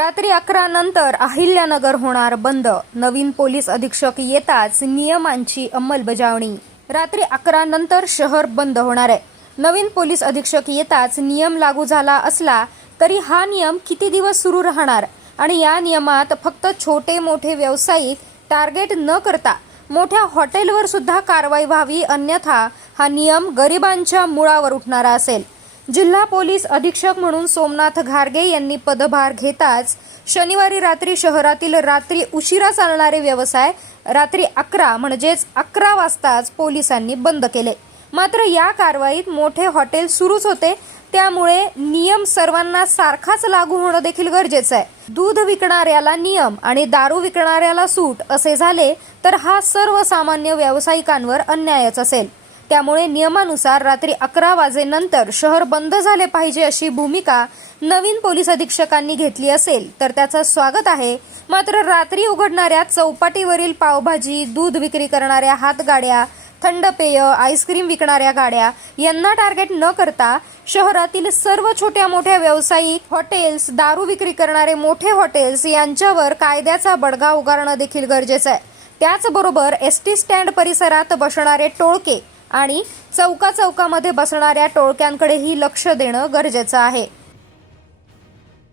रात्री अकरा नंतर अहिल्यानगर होणार बंद. नवीन पोलीस अधीक्षक येताच नियमांची अंमलबजावणी. रात्री अकरा नंतर शहर बंद होणार आहे. नवीन पोलीस अधीक्षक येताच नियम लागू झाला असला तरी हा नियम किती दिवस सुरू राहणार? आणि या नियमात फक्त छोटे मोठे व्यावसायिक टार्गेट न करता मोठ्या हॉटेलवर सुद्धा कारवाई व्हावी अन्यथा हा नियम गरिबांच्या मुळावर उठणारा असेल. जिल्हा पोलीस अधीक्षक म्हणून सोमनाथ घारगे यांनी पदभार घेताच शनिवारी रात्री शहरातील रात्री उशिरा चालणारे व्यवसाय रात्री अकरा म्हणजेच अकरा वाजताच पोलिसांनी बंद केले. मात्र या कारवाईत मोठे हॉटेल सुरूच होते. त्यामुळे नियम सर्वांना सारखाच लागू होणं देखील गरजेचं आहे. दूध विकणाऱ्याला नियम आणि दारू विकणाऱ्याला सूट असे झाले तर हा सर्वसामान्य व्यावसायिकांवर अन्यायच असेल. त्यामुळे नियमानुसार रात्री अकरा वाजेनंतर शहर बंद झाले पाहिजे अशी भूमिका नवीन पोलीस अधीक्षकांनी घेतली असेल तर त्याचं स्वागत आहे. मात्र रात्री उघडणाऱ्या चौपाटीवरील पावभाजी दूध विक्री करणाऱ्या हातगाड्या थंड पेय आईस्क्रीम विकणाऱ्या गाड्या यांना टार्गेट न करता शहरातील सर्व छोट्या मोठ्या व्यावसायिक हॉटेल्स दारू विक्री करणारे मोठे हॉटेल्स यांच्यावर कायद्याचा बडगा उगारणं देखील गरजेचं आहे. त्याचबरोबर एस टी स्टँड परिसरात बसणारे टोळके आणि चौका चौकामध्ये बसणाऱ्या टोळक्यांकडेही लक्ष देणं गरजेचं आहे.